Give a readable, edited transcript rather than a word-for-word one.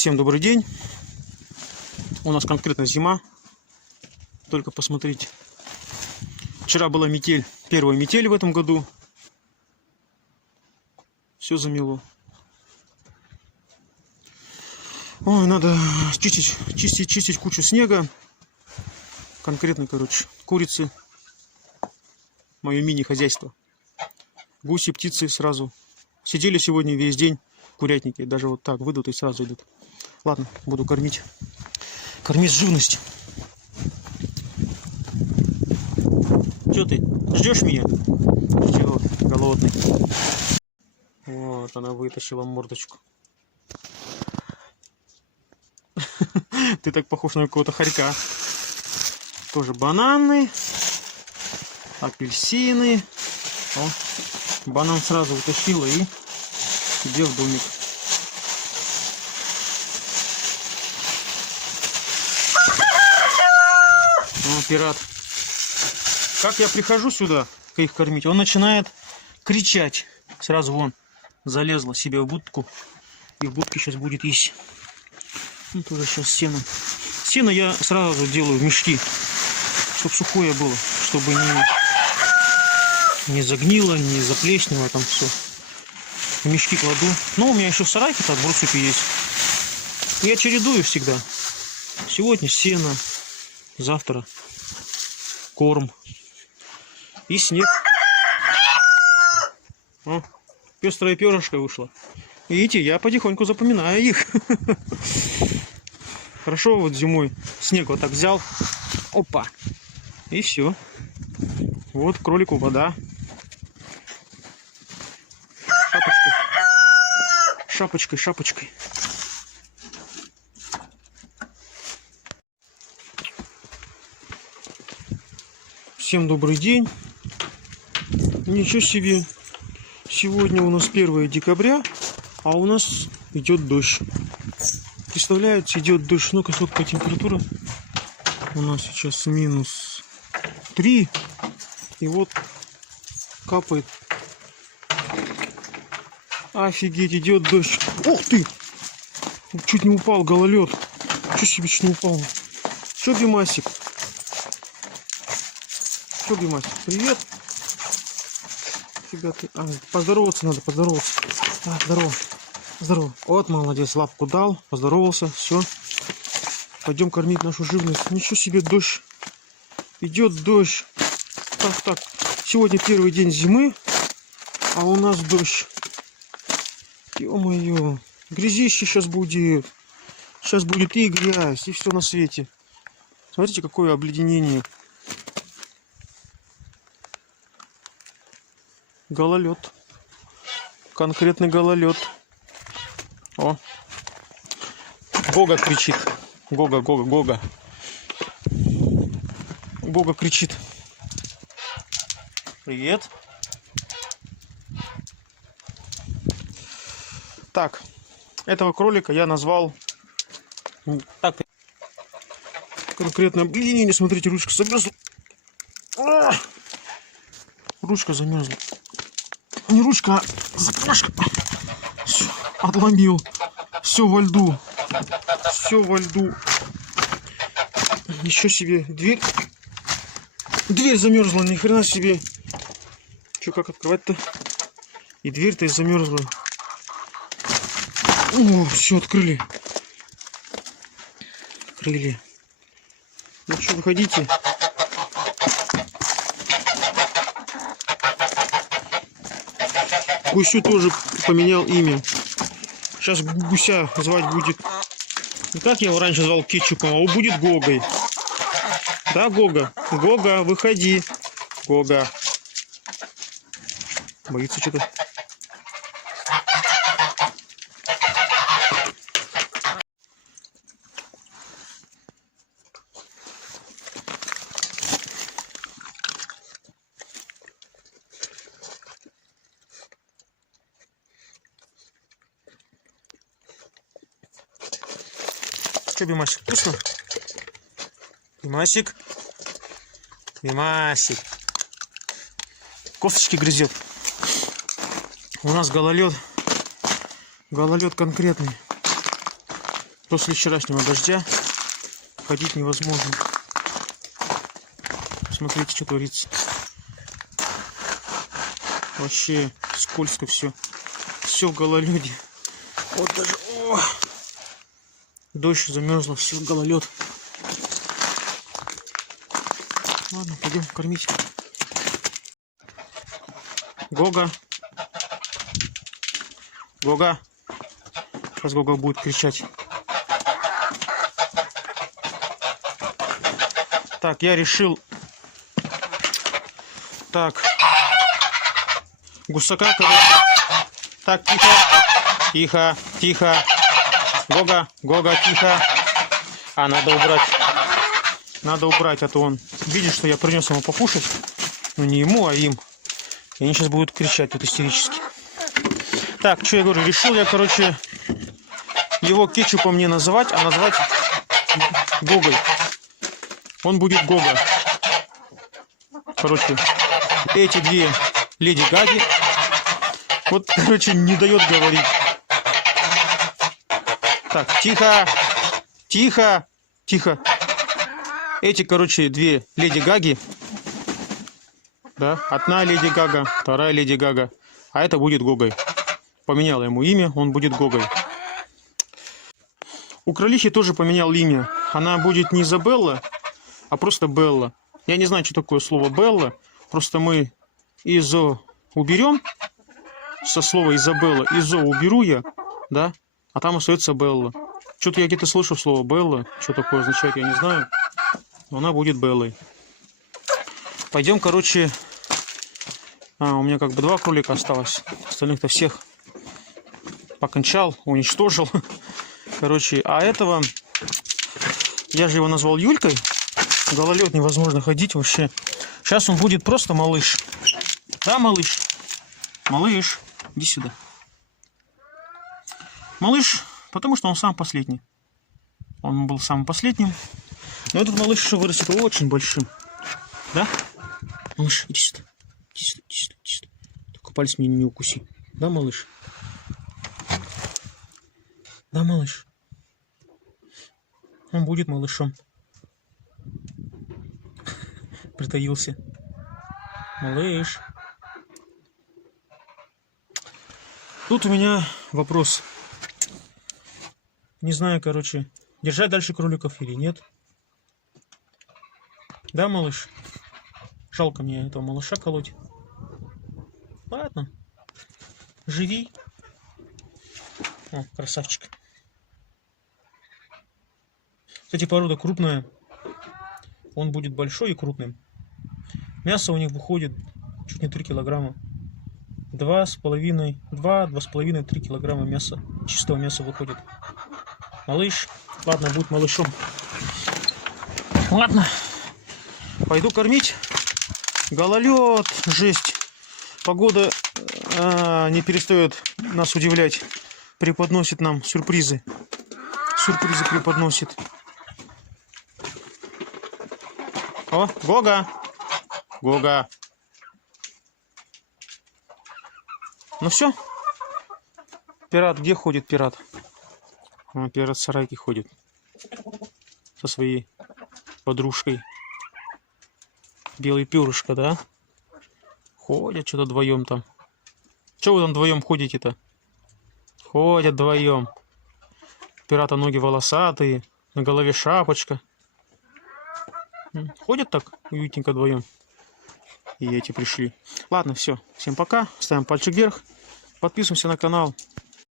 Всем добрый день. У нас конкретно зима. Только посмотрите. Вчера была метель. Первая метель в этом году. Все замело. Ой, надо чистить кучу снега. Конкретно, короче, курицы. Мое мини-хозяйство. Гуси, птицы сразу. Сидели сегодня весь день в курятнике. Даже вот так выйдут и сразу идут. Ладно, буду кормить. Кормить живность. Че ты? Ждешь меня? Чего? Голодный. Вот, она вытащила мордочку. Ты так похож на какого-то хорька. Тоже бананы, апельсины. О, банан сразу утащила и себе в домик. О, пират. Как я прихожу сюда их кормить, он начинает кричать. Сразу вон залезла себе в будку. И в будке сейчас будет есть. Ну, тоже сейчас сено. Сено я сразу делаю в мешки, чтобы сухое было, чтобы не загнило, не заплеснило там все. В мешки кладу. Но у меня еще в сарайке так в брусупе есть. Я чередую всегда. Сегодня сено, завтра корм и снег. О, пестрая перышко вышла. Видите, я потихоньку запоминаю их. Хорошо, вот зимой снег вот так взял. Опа. И все. Вот кролику вода. Шапочкой. Шапочкой. Всем добрый день. Ничего себе. Сегодня у нас 1 декабря, а у нас идет дождь. Представляете, идет дождь. Ну-ка, сколько температура? У нас сейчас -3. И вот капает. Офигеть, идет дождь. Ух ты! Чуть не упал, гололед. Чуть не упал. Че, Бимасик? Че, Бимасик? Привет. Фига ты. Поздороваться надо, поздороваться. Здорово. Здорово. Вот, молодец, лапку дал, поздоровался, все. Пойдем кормить нашу живность. Ничего себе, дождь. Идет дождь. Так. Сегодня 1 день зимы, а у нас дождь. Ё-моё. Грязище сейчас будет. Сейчас будет и грязь, и все на свете. Смотрите, какое обледенение. Гололед. Конкретный гололед. О. Гога кричит. Гога. Гога кричит. Привет. Так. Этого кролика я назвал... Так. Конкретно... Блин, смотрите, ручка замерзла. Ручка замерзла. Не ручка, а запряжка. Все, отломил. Все во льду. Все во льду. Еще себе. Дверь замерзла, ни хрена себе. Че, как открывать-то? И дверь-то замерзла. О, все, открыли. Ну что, выходите. Гусю тоже поменял имя. Сейчас гуся звать будет. Не как я его раньше звал Кетчупом, а он будет Гогой. Да, Гога? Гога, выходи. Гога. Боится что-то. Что, Бимасик, вкусно? Бимасик. Кофточки грызет. У нас гололед. Гололед конкретный. После вчерашнего дождя ходить невозможно. Смотрите, что творится. Вообще скользко все. Все в гололеде. Вот даже... О! Дождь замерзло, все в гололед. Ладно, пойдем кормить. Гога. Гога. Сейчас Гога будет кричать. Так, я решил... Так. Гусака, короче. Так, тихо. Тихо, тихо. Гога, Гога, тихо. А, надо убрать. Надо убрать, а то он видит, что я принес ему покушать. Ну, не ему, а им. И они сейчас будут кричать тут истерически. Так, что я говорю? Решил я, короче, его кетчупом не называть, а назвать Гогой. Он будет Гога. Короче, эти две Леди Гаги. Вот, короче, не дает говорить. Так, тихо. Тихо. Тихо. Эти, короче, две Леди Гаги. Да, одна Леди Гага, вторая Леди Гага. А это будет Гогой. Поменял ему имя, он будет Гогой. У кролихи тоже поменял имя. Она будет не Изабелла, а просто Белла. Я не знаю, что такое слово Белла. Просто мы изо уберем со слова Изабелла. Изо уберу я, да, а там остается Белла. Что-то я где-то слышал слово Белла. Что такое означает, я не знаю. Но она будет Беллой. Пойдем, короче... у меня как бы 2 кролика осталось. Остальных-то всех покончал, уничтожил. Короче, а этого... Я же его назвал Юлькой. Гололед невозможно ходить вообще. Сейчас он будет просто малыш. Да, малыш? Малыш, иди сюда. Малыш, потому что он сам последний. Он был самым последним. Но этот малыш еще вырастет очень большим. Да? Малыш, иди сюда. Иди сюда, иди сюда, иди сюда. Только палец мне не укуси. Да, малыш? Да, малыш? Он будет малышом. Притаился. Малыш. Тут у меня вопрос. Не знаю, короче, держать дальше кроликов или нет. Да, малыш? Жалко мне этого малыша колоть. Ладно. Живи. О, красавчик. Кстати, порода крупная. Он будет большой и крупным. Мясо у них выходит чуть не 3 килограмма. 2,5-3 килограмма мяса. Чистого мяса выходит. Малыш. Ладно, будет малышом. Ладно. Пойду кормить. Гололед. Жесть. Погода не перестает нас удивлять. Преподносит нам сюрпризы. Сюрпризы преподносит. О, Гога. Гога. Ну все. Пират где ходит, пират? Пират в сарайке ходит. Со своей подружкой. Белый перышко, да? Ходят что-то вдвоем там. Че вы там вдвоем ходите-то? Ходят вдвоем. Пирата ноги волосатые, на голове шапочка. Ходят так уютненько вдвоем. И эти пришли. Ладно, все. Всем пока. Ставим пальчик вверх. Подписываемся на канал.